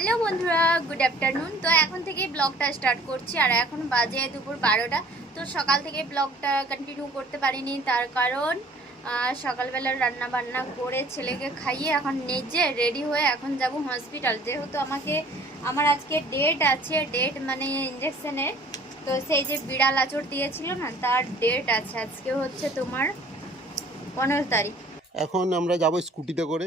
Hello বন্ধুরা good afternoon তো এখন থেকে ব্লগটা স্টার্ট করছি, আর এখন বাজে দুপুর বারোটা। তো সকাল থেকে ব্লগটা কন্টিনিউ করতে পারিনি, তার কারণ সকালবেলা রান্না বান্না করে ছেলেকে খাইয়ে এখন নিজে রেডি হয়ে এখন যাব হসপিটাল যেহেতু আমাকে, আমার আজকে ডেট আছে ডেট মানে ইঞ্জেকশনের তো সেই যে বিড়াল আচর দিয়েছিল না, তার ডেট আছে। আজকে হচ্ছে তোমার পনেরো তারিখ। এখন আমরা যাব স্কুটিতে করে।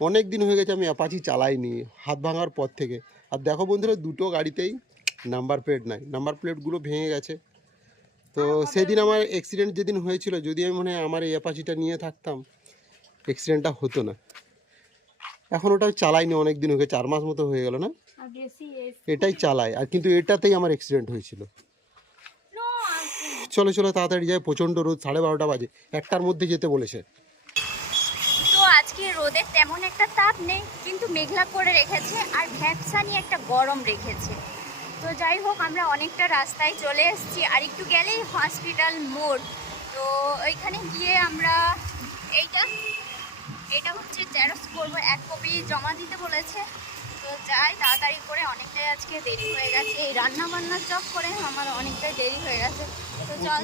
অনেক দিন হয়ে গেছে আমি অ্যাপাচি চালাইনি হাত ভাঙার পর থেকে। আর দেখো বন্ধুরা দুটো গাড়িতেই নাম্বার প্লেট নাই। নাম্বার প্লেটগুলো ভেঙে গেছে। তো সেদিন আমার অ্যাক্সিডেন্ট যেদিন হয়েছিল যদি আমি মনে হয় আমার এই অ্যাপাচিটা নিয়ে থাকতাম অ্যাক্সিডেন্টটা হতো না। এখন ওটা চালাইনি অনেক দিন হয়ে গেছে চার মাস মতো হয়ে গেল না? এটাই চালাই। আর কিন্তু এটাতেই আমার অ্যাক্সিডেন্ট হয়েছিল। চলো চলো তাড়াতাড়ি যায় প্রচণ্ড রোদ সাড়ে বারোটা বাজে। একটার মধ্যে যেতে বলেছে। রোদের তেমন একটা তাপ নেই কিন্তু মেঘলা করে রেখেছে আর ভ্যাপসানি একটা গরম রেখেছে। তো যাই হোক আমরা অনেকটা রাস্তায় চলে এসেছি আর একটু গেলেই হসপিটাল মোড়। তো ওইখানে গিয়ে আমরা এইটা এটা হচ্ছে জেরক্স করব এক কপি জমা দিতে বলেছে। তো যাই তাড়াতাড়ি করে অনেকটাই আজকে দেরি হয়ে গেছে। এই রান্না বান্নার চক করে আমার অনেকটাই দেরি হয়ে গেছে। তো চল।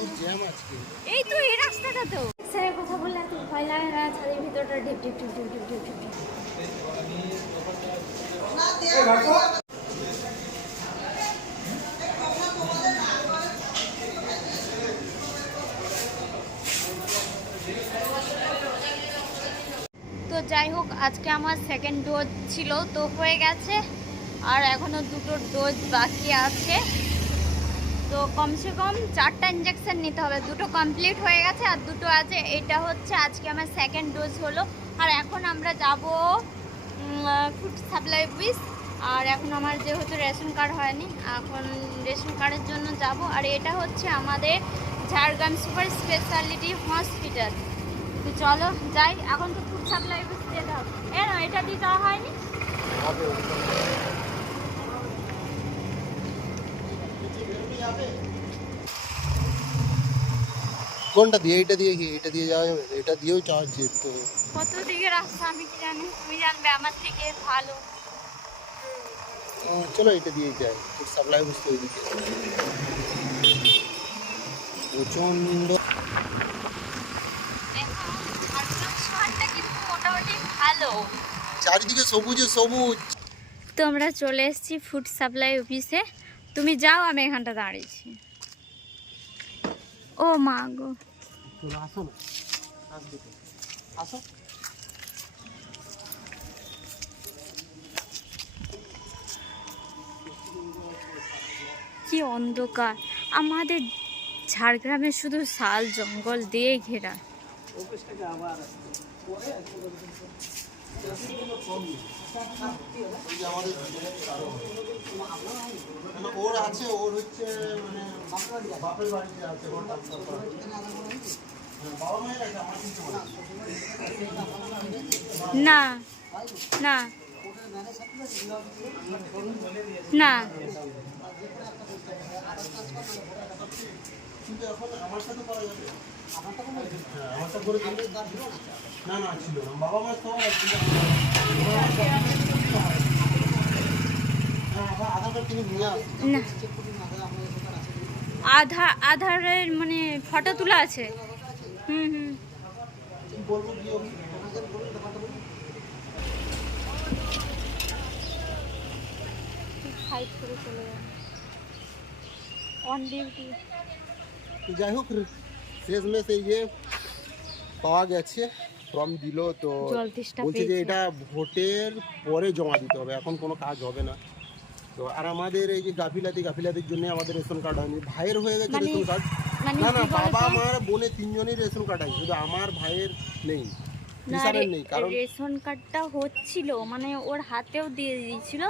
এই তো এই রাস্তাটা তো। স্যারের কথা বললে এত ভয় লাগে না, ছাদের ভিতরটা ঢিপ ঢিপ ঢিপ ঢিপ ঢিপ ঢিপ ঢিপ। তো যাই হোক, আজকে আমার সেকেন্ড ডোজ ছিল, তো হয়ে গেছে। আর এখনও দুটো ডোজ বাকি আছে। তো কমসে কম চারটা ইঞ্জেকশন নিতে হবে। দুটো কমপ্লিট হয়ে গেছে আর দুটো আছে। এটা হচ্ছে আজকে আমার সেকেন্ড ডোজ হলো। আর এখন আমরা যাব ফুড সাপ্লাই অফিস আর এখন আমার যেহেতু রেশন কার্ড হয়নি, এখন রেশন কার্ডের জন্য যাব। আর এটা হচ্ছে আমাদের ঝাড়গ্রাম সুপার স্পেশালিটি হসপিটাল তো চলো, যাই। এখন তো ফুড সাপ্লাই অফিস যেতে হবে। এ এটা দিয়ে দেওয়া হয়নি কোনটা দিয়ে? এইটা দিয়ে কি? এটা দিয়ে যাওয়া যাবে? এটা দিয়েও যাওয়া যেত কত দিকে রাস্তা আমি কি জানি? তুমি জানবে আমার থেকে ভালো। চলো এটা দিয়ে যাই। সাপ্লাই বুঝতে কিন্তু মোটামুটি ভালো। চারিদিকে সবুজে সবুজ। তো আমরা চলে এসেছি ফুড সাপ্লাই অফিসে তুমি যাও আমি এখানটা দাঁড়িয়েছি। ও মা গো। কি অন্ধকার। আমাদের ঝাড়গ্রামে শুধু শাল জঙ্গল দিয়ে ঘেরা। ওর আছে ওর হচ্ছে মানে বাপের বাড়িতে আছে হ্যাঁ, বাবা মায়ের আছে আমার কিন্তু না না। না। কিন্তু এখন আমার সাথে করা যাবে? আমারটা করে দিলে না না ছিল না। বাবা মায়ের সবার আছে কিন্তু আবার আধার কার্ড কিনে নিয়ে আসবে না। আধার আধারের মানে ফটো তোলা আছে। হুম হুম। ফাইট করে চলে যাবে অন ডিউটি যাই হোক শেষমেশ এই যে পাওয়া গেছে ফর্ম দিল তো বলছে যে এটা ভোটের পরে জমা দিতে হবে এখন কোনো কাজ হবে না। তো আর আমাদের এই যে গাফিলাতি গাফিলাতির জন্য আমাদের রেশন কার্ড হয়নি। ভাইয়ের হয়ে গেছে মানে- রেশন কার্ড। মানে না না বাবা মার বোনে তিনজনই রেশন কার্ড আছে শুধু আমার ভাইয়ের নেই রেশন কার্ডটা হচ্ছিল মানে ওর হাতেও দিয়ে দিয়েছিল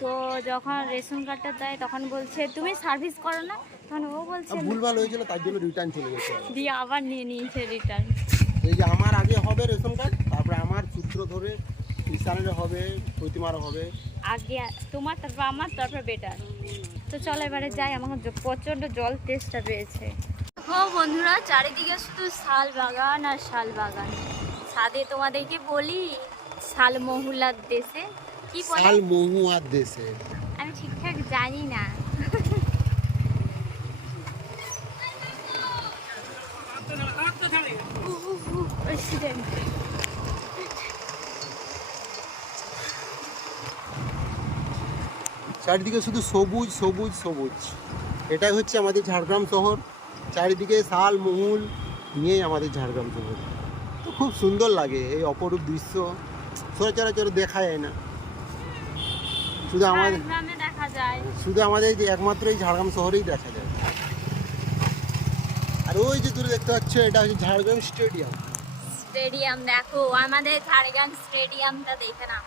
তো যখন রেশন কার্ডটা দেয় তখন বলছে তুমি সার্ভিস করো না? তখন ও বলছে। ভুলভাল হয়েছিল তার জন্য রিটার্ন চলে গেছে। দিয়ে আবার নিয়ে নিয়েছে রিটার্ন এই যে আমার আগে হবে রেশন কার্ড তারপরে আমার সূত্র ধরে রিসানের হবে প্রতিমার হবে। আগে তোমার তারপর আমার তারপর বেটার তো চলো এবারে যাই আমার প্রচণ্ড জল তেষ্টা পেয়েছে। ও বন্ধুরা চারিদিকে শুধু শাল বাগান আর শাল বাগান। ছাদে তোমাদেরকে বলি শাল মহুলার দেশে। কি বলে? শাল মহুয়ার দেশে। আমি ঠিকঠাক জানি না। চারিদিকে শুধু সবুজ সবুজ সবুজ। এটাই হচ্ছে আমাদের ঝাড়গ্রাম শহর। চারিদিকে শাল মহুল নিয়েই আমাদের ঝাড়গ্রাম শহর। তো খুব সুন্দর লাগে এই অপরূপ দৃশ্য। সচরাচর দেখা যায় না। শুধু আমাদের শুধু আমাদের যে একমাত্র এই ঝাড়গ্রাম শহরেই দেখা যায়। আর ওই যে দূরে দেখতে পাচ্ছ এটা হচ্ছে ঝাড়গ্রাম স্টেডিয়াম। স্টেডিয়াম, দেখো, আমাদের ঝাড়গ্রাম স্টেডিয়ামটা দেখে না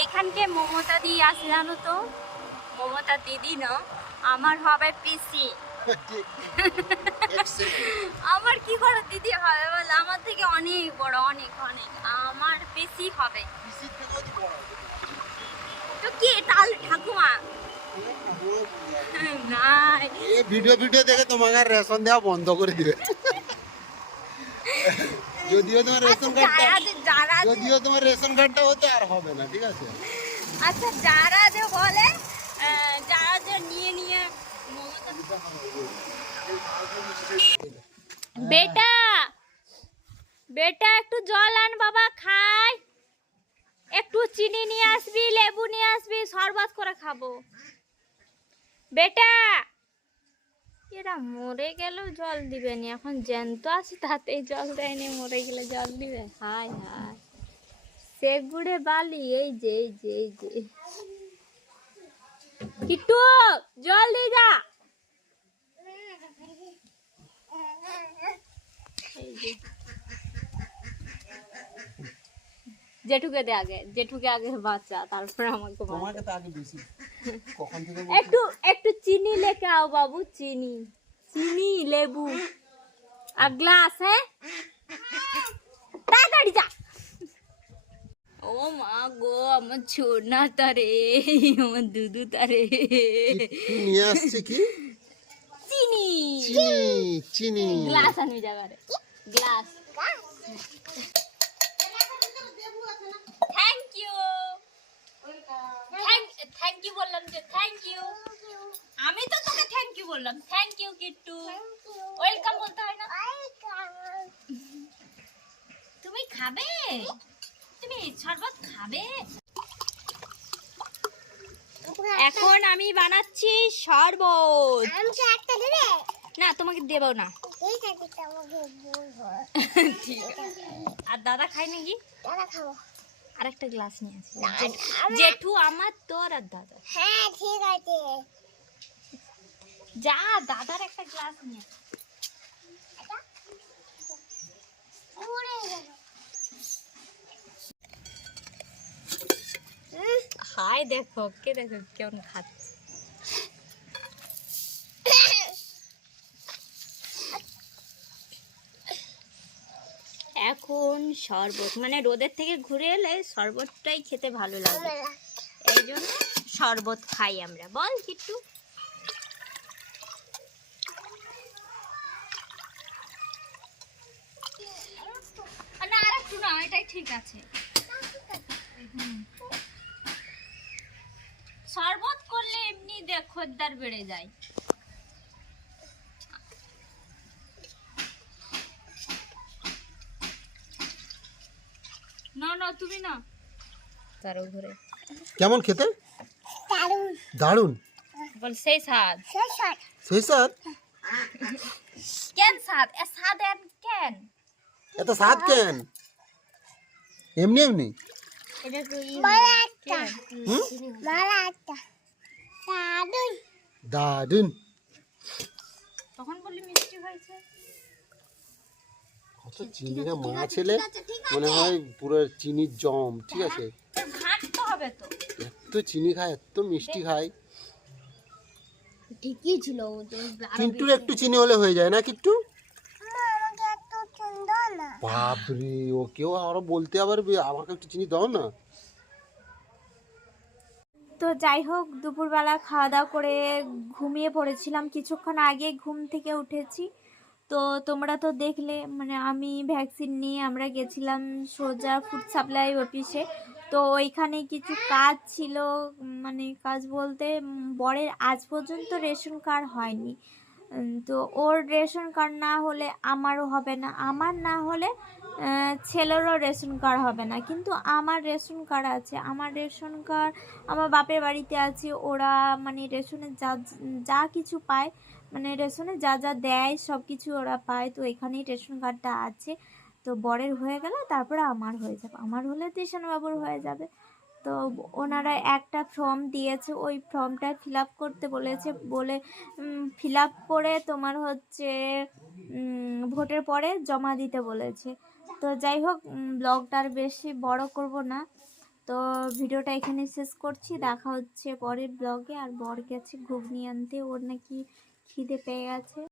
এইখানকে মমতা দি আসে জানো তো? মমতা দিদি না আমার হবে পিসি আমার কি করে দিদি হবে বল? আমার থেকে অনেক বড়, অনেক অনেক। আমার পিসি হবে। তো কি? তাহলে ঠাকুমা। এই ভিডিও ভিডিও দেখে তোমাকে রেশন দেওয়া বন্ধ করে দিবে। যদিও তোমার রেশন কার্ডটা যারা যে- যদিও তোমার রেশন কার্ডটা হতে আর হবে না ঠিক আছে? আচ্ছা যারা যে বলে যারা যে নিয়ে নিয়ে বেটা! বেটা একটু জল আন বাবা খাই। একটু চিনি নিয়ে আসবি লেবু নিয়ে আসবি শরবত করে খাব। বেটা! এরা মরে গেলেও জল দিবে নি। এখন জ্যান্ত আছে, তাতেই জল দেয়নি মরে গেলে জল দিবে হাই হাই সেগুড়ে বালি, এই যে এই যে এই যে। কিট্টু, জল দিয়ে যা। এই যে। জেঠুকে দে আগে, জেঠুকে আগে বাচ্চা তারপরে আমাকে বাচ্চা। তোমাকে তো আগে বেশি কখন থেকে একটু একটু চিনি লেকে আও বাবু চিনি। চিনি লেবু। আর গ্লাস হ্যাঁ? তাড়াতাড়ি যা। ও মা গো আমার ছোনা তারে আমার দুদু তারে। নিয়ে আসছে কি? চিনি। চিনি চিনি। গ্লাস আনবি যাবারে glass thank you thank you বললাম যে থ্যাংক ইউ আমি তো তোকে থ্যাংক ইউ বললাম থ্যাংক ইউ কিট্টু ওয়েলকাম বলতে হয় না। তুমি খাবে? তুমি শরবত খাবে? এখন আমি বানাচ্ছি শরবত। না তোমাকে দেবো না। আর দাদা খায় নাকি? আর একটা গ্লাস নিয়ে আসি। জেঠু- জেঠু আমার তোর আর দাদা। হ্যাঁ ঠিক আছে। যা দাদার একটা গ্লাস নিয়ে। হাই দেখো কে দেখো কেমন খাচ্ছে। এখন শরবত মানে রোদের থেকে ঘুরে এলে শরবতটাই খেতে ভালো লাগে। এই জন্য শরবত খাই আমরা। বল কিট্টু না আর একটু না এটাই ঠিক আছে। শরবত করলে এমনি খদ্দার বেড়ে যায়। না না তুমি না। তার ঘুরে। কেমন খেতে? দারুণ। দারুণ। বল সেই স্বাদ। শেষ সেই স্যার কেন স্বাদ? এ স্বাদ এন কেন? এত স্বাদ কেন? এমনি এমনি? তখন মিষ্টি হয়েছে। কত চিনি না মা ছেলে। মনে হয় পুরো চিনির জম ঠিক আছে? ঘাঁটতে এত চিনি খায় এত মিষ্টি খায়। ঠিকই ছিল ও একটু চিনি হলে হয়ে যায় না কিট্টু মা আমাকে এত সুন্দর না বাপরে ও কেউ আরও বলতে আবার আমাকে একটু চিনি দাও না। তো যাই হোক, দুপুরবেলা খাওয়া দাওয়া করে ঘুমিয়ে পড়েছিলাম। কিছুক্ষণ আগে ঘুম থেকে উঠেছি। তো তোমরা তো দেখলে মানে আমি ভ্যাকসিন নিয়ে আমরা গেছিলাম সোজা ফুড সাপ্লাই অফিসে তো ওইখানে কিছু কাজ ছিল মানে কাজ বলতে বরের আজ পর্যন্ত রেশন কার্ড হয়নি। তো ওর রেশন কার্ড না হলে আমারও হবে না। আমার না হলে ছেলেরও রেশন কার্ড হবে না। কিন্তু আমার রেশন কার্ড আছে। আমার রেশন কার্ড আমার বাপের বাড়িতে আছে। ওরা মানে রেশনে যা যা কিছু পায় মানে রেশনে যা যা দেয় সব কিছু ওরা পায়। তো এখানেই রেশন কার্ডটা আছে। তো বরের হয়ে গেলে তারপরে আমার হয়ে যাবে। আমার হলে বাবুর হয়ে যাবে। তো ওনারা একটা ফর্ম দিয়েছে, ওই ফর্মটা ফিল আপ করতে বলেছে, বলে ফিল আপ করে তোমার হচ্ছে ভোটের পরে জমা দিতে বলেছে। তো যাই হোক ব্লগটা আর বেশি বড় করব না। তো ভিডিওটা এখানে শেষ করছি। দেখা হচ্ছে পরের ব্লগে। আর বর গেছে ঘুগনি আনতে। ওর নাকি খিদে পেয়ে গেছে।